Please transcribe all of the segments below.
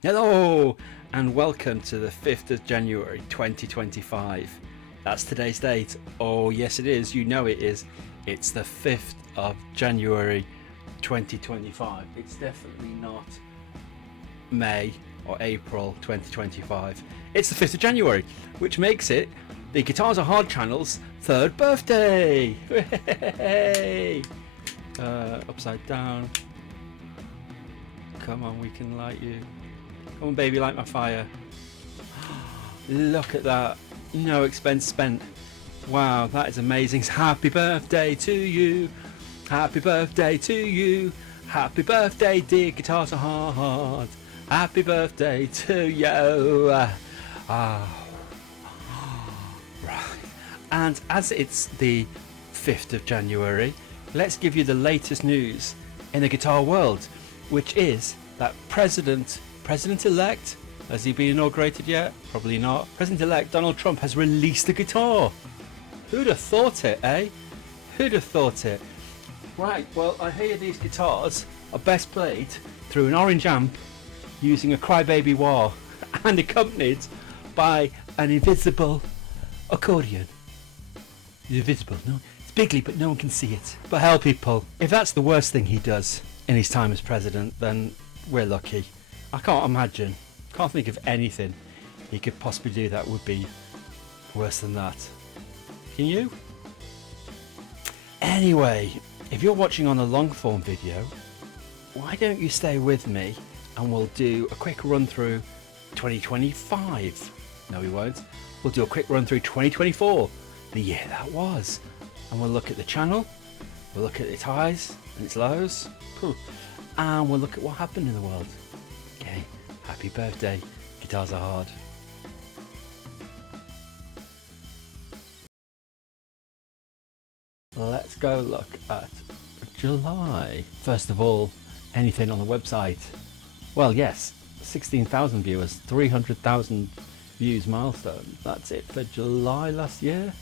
Hello and welcome to the 5th of January 2025. That's today's date. Oh yes it is, you know it is. It's the 5th of January 2025. It's definitely not May or April 2025. It's the 5th of January, which makes it the Guitars Are Hard channel's 3rd birthday. Hey! Upside down. Come on, we can light you. Come on baby, light my fire. Look at that. No expense spent. Wow, that is amazing. Happy birthday to you. Happy birthday to you. Happy birthday, dear Guitars Are Hard. Happy birthday to you. Right. And as it's the 5th of January, let's give you the latest news in the guitar world, which is that President-elect, has he been inaugurated yet? Probably not. President-elect Donald Trump has released a guitar. Who'd have thought it, eh? Who'd have thought it? Right, well, I hear these guitars are best played through an orange amp using a crybaby wah and accompanied by an invisible accordion. It's invisible, no? It's bigly, but no one can see it. But hell, people, if that's the worst thing he does in his time as president, then we're lucky. I can't think of anything he could possibly do that would be worse than that. Can you? Anyway, if you're watching on a long form video, why don't you stay with me and we'll do a quick run through 2025. No, we won't. We'll do a quick run through 2024, the year that was, and we'll look at the channel, we'll look at its highs and its lows, and we'll look at what happened in the world. Okay, happy birthday, Guitars Are Hard. Let's go look at July. First of all, anything on the website? Well, yes, 16,000 viewers, 300,000 views milestone. That's it for July last year.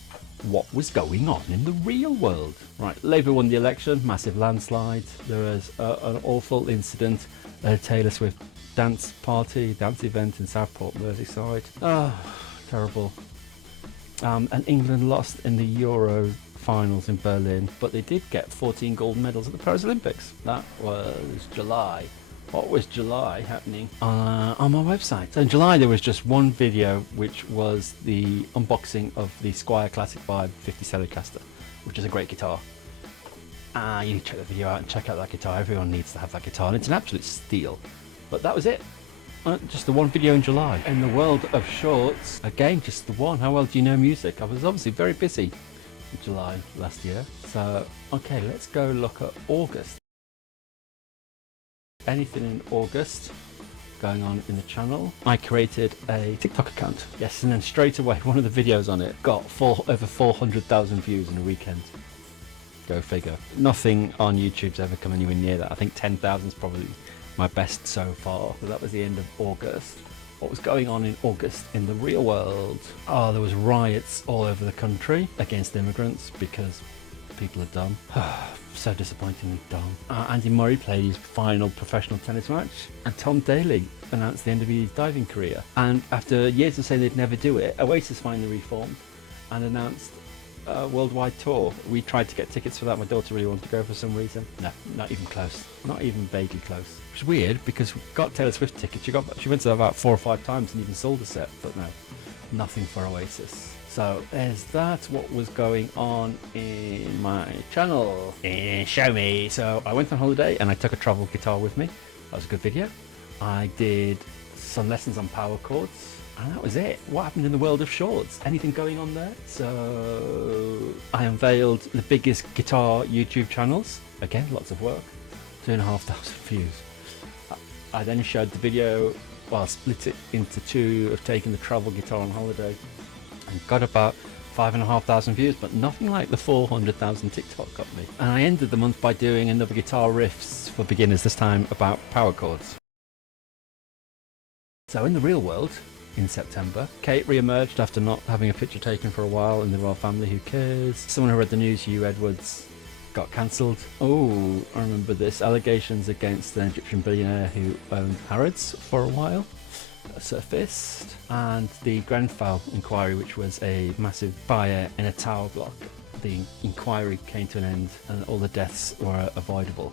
What was going on in the real world? Right, Labour won the election, massive landslide. There was an awful incident at a Taylor Swift dance event in Southport, Merseyside. Oh, terrible. And England lost in the Euro finals in Berlin, but they did get 14 gold medals at the Paris Olympics. That was July. What was July happening on my website? So in July there was just one video, which was the unboxing of the Squier Classic Vibe 50 Telecaster, which is a great guitar. You need to check the video out and check out that guitar. Everyone needs to have that guitar, and it's an absolute steal. But that was it. Just the one video in July. In the world of shorts, again, just the one. How well do you know music? I was obviously very busy in July last year. So, okay, let's go look at August. Anything in August going on in the channel? I created a TikTok account. Yes, and then straight away, one of the videos on it got over 400,000 views in a weekend. Go figure. Nothing on YouTube's ever come anywhere near that. I think 10,000 is probably my best so far. So that was the end of August. What was going on in August in the real world? Oh, there was riots all over the country against immigrants because people are dumb. So disappointingly dumb. Andy Murray played his final professional tennis match, and Tom Daley announced the end of his diving career. And after years of saying they'd never do it, Oasis finally reformed and announced a worldwide tour. We tried to get tickets for that. My daughter really wanted to go for some reason. No, not even close. Not even vaguely close. Which is weird because we got Taylor Swift tickets. She went to that about 4 or 5 times and even sold a set, but no, nothing for Oasis. So there's that. What was going on in my channel? Show me. So I went on holiday and I took a travel guitar with me. That was a good video. I did some lessons on power chords, and that was it. What happened in the world of shorts? Anything going on there? So I unveiled the biggest guitar YouTube channels. Again, lots of work. 2,500 views. I then showed the video, well, I split it into two of taking the travel guitar on holiday, and got about 5,500 views, but nothing like the 400,000 TikTok got me. And I ended the month by doing another guitar riffs for beginners, this time about power chords. So in the real world, in September, Kate re-emerged after not having a picture taken for a while in the royal family. Who cares? Someone who read the news, Hugh Edwards, got cancelled. Oh, I remember this. Allegations against an Egyptian billionaire who owned Harrods for a while surfaced, and the Grenfell inquiry, which was a massive fire in a tower block. The inquiry came to an end and all the deaths were avoidable,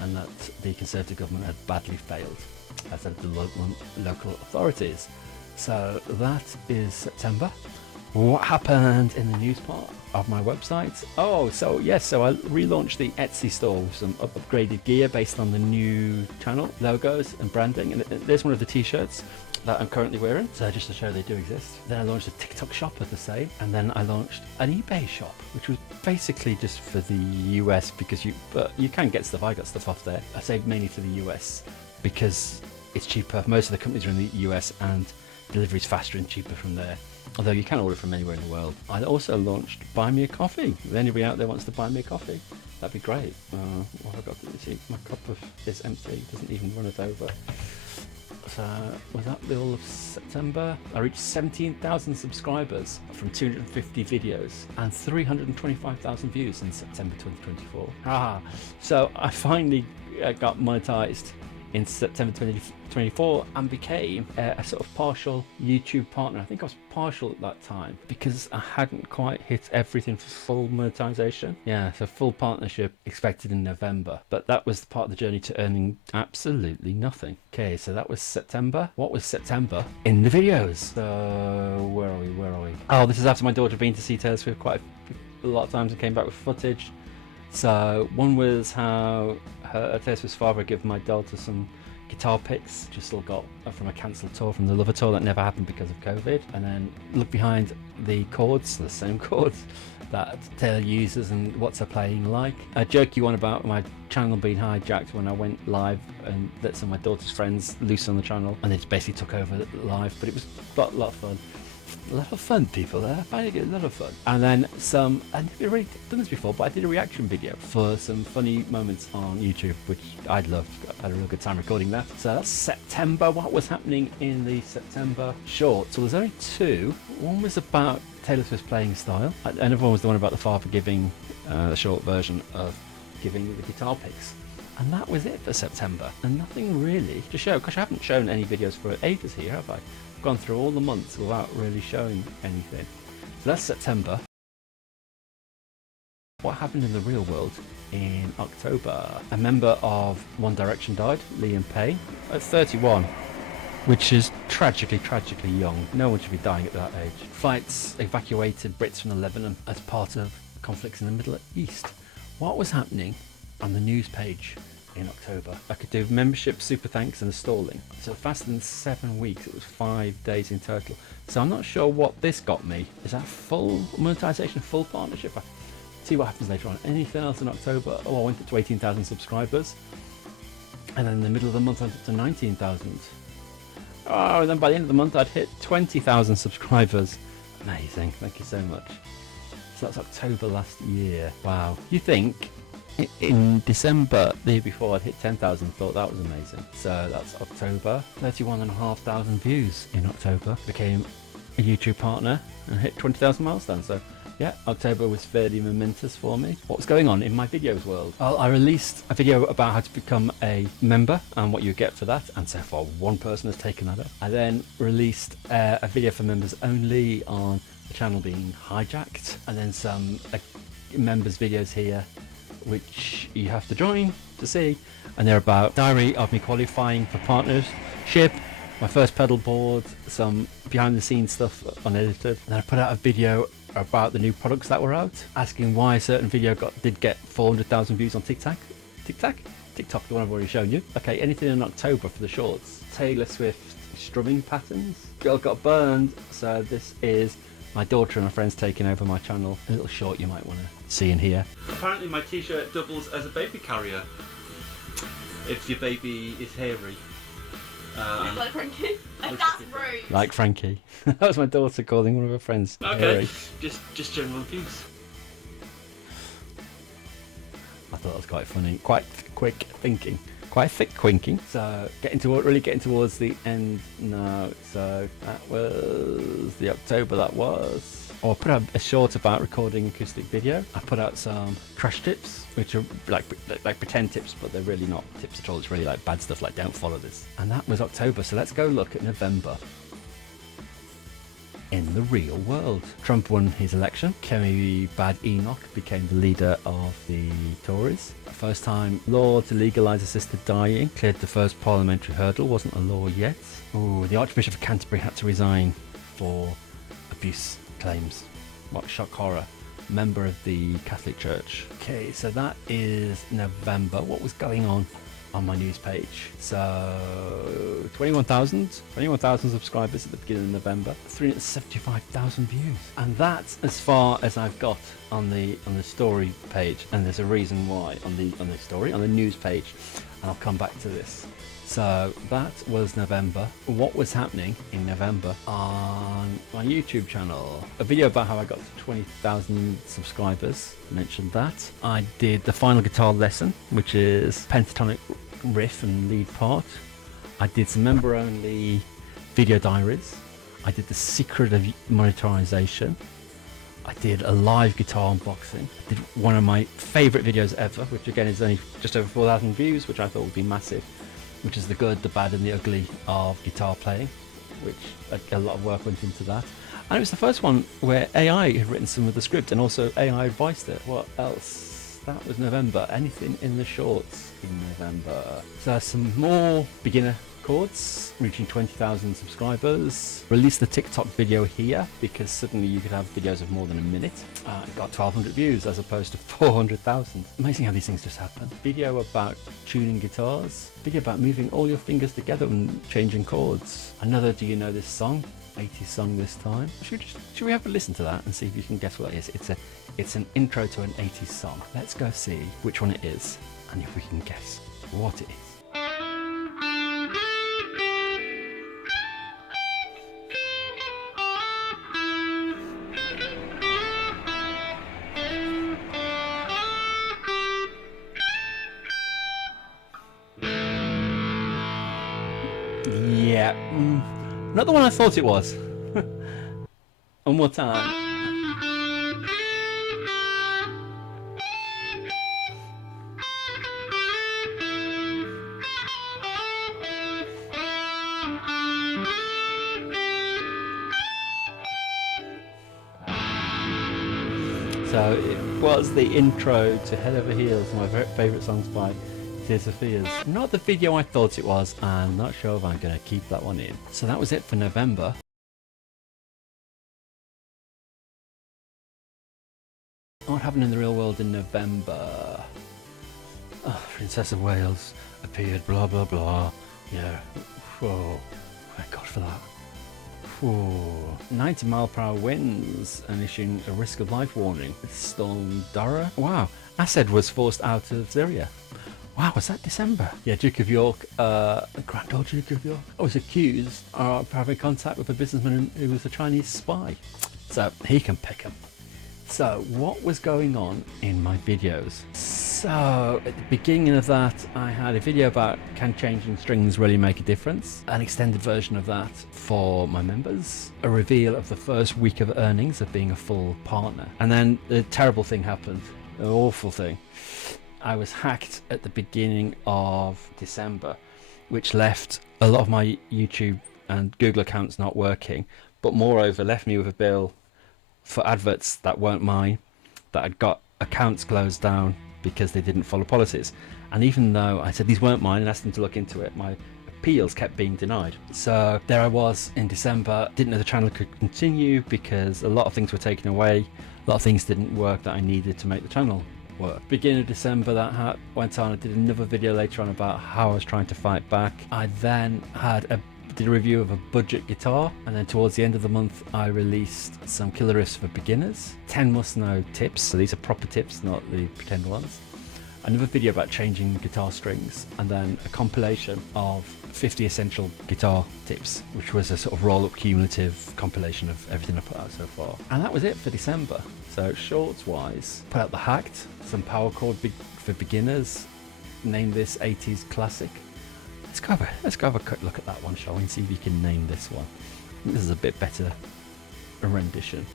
and that the Conservative government had badly failed, as had the local authorities. So that is September. What happened in the news part of my website? Oh, so yes, so I relaunched the Etsy store with some upgraded gear based on the new channel logos and branding, and there's one of the t-shirts that I'm currently wearing, so just to show they do exist. Then I launched a TikTok shop at the same, and then I launched an eBay shop, which was basically just for the US, because you can get stuff. I got stuff off there. I saved mainly for the US because it's cheaper. Most of the companies are in the US and delivery is faster and cheaper from there, although you can order from anywhere in the world. I also launched Buy Me a Coffee. If anybody out there wants to buy me a coffee, that'd be great. What have I got? You see, my cup is empty, it doesn't even run it over. So was that the all of September? I reached 17,000 subscribers from 250 videos and 325,000 views in September 2024. So I finally got monetized in September 2024 and became a sort of partial YouTube partner. I think I was partial at that time because I hadn't quite hit everything for full monetization. Yeah, so full partnership expected in November, but that was the part of the journey to earning absolutely nothing. Okay, so that was September. What was September in the videos? So where are we? Oh, this is after my daughter been to see Taylor Swift quite a lot of times and came back with footage. So one was how Taylor Swift's father gave my daughter some guitar picks, just still got from a cancelled tour, from the Lover tour that never happened because of COVID. And then look behind the chords, the same chords that Taylor uses and what's her playing like. I joke you on about my channel being hijacked when I went live and let some of my daughter's friends loose on the channel, and they just basically took over live, but it was a lot of fun. A lot of fun, people there. I find it a lot of fun. And then I've never really done this before, but I did a reaction video for some funny moments on YouTube, which I'd loved. I had a real good time recording that. So that's September. What was happening in the September short? So there's only two. One was about Taylor Swift's playing style. Another one was the one about the father giving the short version of giving the guitar picks. And that was it for September. And nothing really to show, because I haven't shown any videos for ages here, have I? Gone through all the months without really showing anything. So that's September. What happened in the real world in October? A member of One Direction died, Liam Payne, at 31, which is tragically young. No one should be dying at that age. Flights evacuated Brits from Lebanon as part of conflicts in the Middle East. What was happening on the news page in October? I could do membership, super thanks and a stalling. So faster than 7 weeks, it was 5 days in total. So I'm not sure what this got me. Is that full monetization, full partnership? I'll see what happens later on. Anything else in October? Oh, I went up to 18,000 subscribers. And then in the middle of the month I went up to 19,000. Oh, and then by the end of the month I'd hit 20,000 subscribers. Amazing, thank you so much. So that's October last year. Wow. You think in December the year before I'd hit 10,000, thought that was amazing. So that's October. 31,500 views in October. Became a YouTube partner and hit 20,000 milestone. So yeah, October was fairly momentous for me. What was going on in my videos world? Well, I released a video about how to become a member and what you get for that, and so far one person has taken that up. I then released a video for members only on the channel being hijacked, and then some members videos here which you have to join to see, and they're about diary of me qualifying for partnership, my first pedal board, some behind the scenes stuff unedited, and then I put out a video about the new products that were out, asking why a certain video did get 400,000 views on TikTok, the one I've already shown you. Okay, anything in October for the shorts? Taylor Swift strumming patterns. Girl got burned. So this is my daughter and her friends taking over my channel. A little short you might want to see in here. Apparently my t-shirt doubles as a baby carrier if your baby is hairy. Like Frankie? That's rude. Like Frankie. That was my daughter calling one of her friends hairy. Just general abuse. I thought that was quite funny. Quite quick thinking. quite thick quinking. So really getting towards the end now. So that was the October that was. Oh, I put out a short about recording acoustic video. I put out some crash tips, which are like pretend tips, but they're really not tips at all. It's really like bad stuff, like don't follow this. And that was October. So let's go look at November. In the real world, Trump won his election. Kemi Bad Enoch became the leader of the Tories. First time law to legalise assisted dying cleared the first parliamentary hurdle. Wasn't a law yet. Ooh, the Archbishop of Canterbury had to resign for abuse claims. What shock horror. Member of the Catholic Church. Okay, so that is November. What was going on my news page? So 21,000 subscribers at the beginning of November, 375,000 views, and that's as far as I've got on the story page. And there's a reason why on the news page, and I'll come back to this. So that was November. What was happening in November on my YouTube channel? A video about how I got to 20,000 subscribers. I mentioned that. I did the final guitar lesson, which is pentatonic riff and lead part. I did some member-only video diaries. I did the secret of monetization. I did a live guitar unboxing. I did one of my favourite videos ever, which again is only just over 4,000 views, which I thought would be massive, which is the good, the bad and the ugly of guitar playing, which a lot of work went into that. And it was the first one where AI had written some of the script and also AI advised it. What else? That was November. Anything in the shorts in November? So some more beginner chords, reaching 20,000 subscribers. Released the TikTok video here because suddenly you could have videos of more than a minute. It got 1,200 views as opposed to 400,000. Amazing how these things just happen. Video about tuning guitars. Video about moving all your fingers together and changing chords. Another Do You Know This Song? 80s song this time. Should we have a listen to that and see if you can guess what it is? It's an intro to an 80s song. Let's go see which one it is and if we can guess what it is. Yeah, not the one I thought it was. One more time. So it was the intro to Head Over Heels, my favourite songs by Tears for Fears. Not the video I thought it was, and I'm not sure if I'm going to keep that one in. So that was it for November. What happened in the real world in November? Oh, Princess of Wales appeared, blah blah blah. Yeah, whoa, thank God for that. Whoa. 90-mile-per-hour winds and issuing a risk of life warning with Storm Dara. Wow, Assad was forced out of Syria. Wow, was that December? Yeah, Duke of York, Grand Old Duke of York, was accused of having contact with a businessman who was a Chinese spy. So he can pick him. So what was going on in my videos? So at the beginning of that, I had a video about can changing strings really make a difference? An extended version of that for my members. A reveal of the first week of earnings of being a full partner. And then the terrible thing happened, an awful thing. I was hacked at the beginning of December, which left a lot of my YouTube and Google accounts not working, but moreover left me with a bill for adverts that weren't mine, that had got accounts closed down because they didn't follow policies. And even though I said these weren't mine and asked them to look into it, my appeals kept being denied. So there I was in December, didn't know the channel could continue because a lot of things were taken away, a lot of things didn't work that I needed to make the channel work. Beginning of December that went on. I did another video later on about how I was trying to fight back. I then did a review of a budget guitar, and then towards the end of the month I released some killer riffs for beginners, 10 must know tips, so these are proper tips, not the pretend ones. Another video about changing guitar strings, and then a compilation of 50 essential guitar tips, which was a sort of roll-up cumulative compilation of everything I put out so far. And that was it for December. So shorts wise, put out the Hacked, some power chord for beginners, name this 80s classic. Let's go have a quick look at that one, shall we, and see if we can name this one. I think this is a bit better a rendition.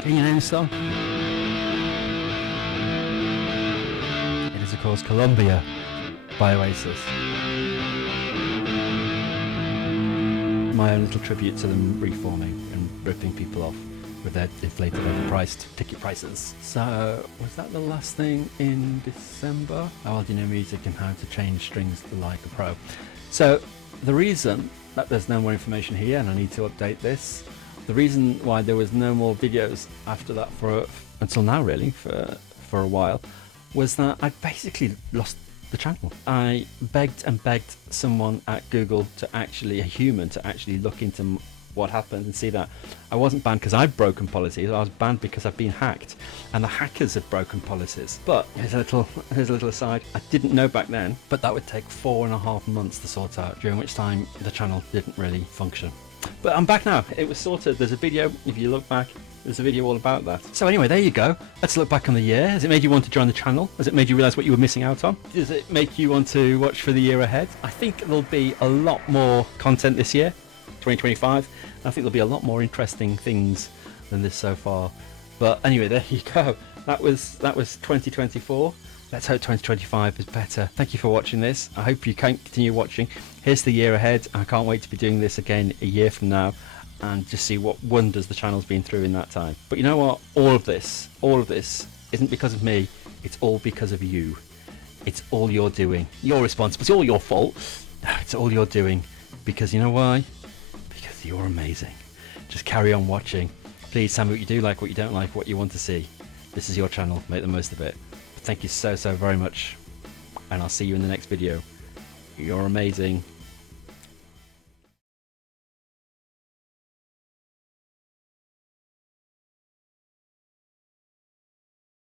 Can you name this song? It is, of course, Columbia by Oasis. My own little tribute to them reforming and ripping people off with their inflated overpriced ticket prices. So, was that the last thing in December? How well do you know music and how to change strings like a pro? So, the reason that there's no more information here, and I need to update this, the reason why there was no more videos after that until now really, for a while, was that I basically lost the channel. I begged and begged someone at Google a human, to actually look into what happened and see that I wasn't banned because I'd broken policies. I was banned because I've been hacked, and the hackers had broken policies. But here's a little aside. I didn't know back then, but that would take 4.5 months to sort out, during which time the channel didn't really function. But I'm back now. It was sorted. There's a video, if you look back, there's a video all about that. So anyway, there you go. Let's look back on the year. Has it made you want to join the channel? Has it made you realise what you were missing out on? Does it make you want to watch for the year ahead? I think there'll be a lot more content this year, 2025. I think there'll be a lot more interesting things than this so far. But anyway, there you go. That was 2024. Let's hope 2025 is better. Thank you for watching this. I hope you can continue watching. Here's the year ahead. I can't wait to be doing this again a year from now and just see what wonders the channel's been through in that time. But you know what? All of this isn't because of me. It's all because of you. It's all you're doing. You're responsible. It's all your fault. It's all you're doing. Because you know why? Because you're amazing. Just carry on watching. Please tell me what you do like, what you don't like, what you want to see. This is your channel. Make the most of it. Thank you so very much, and I'll see you in the next video. You're amazing.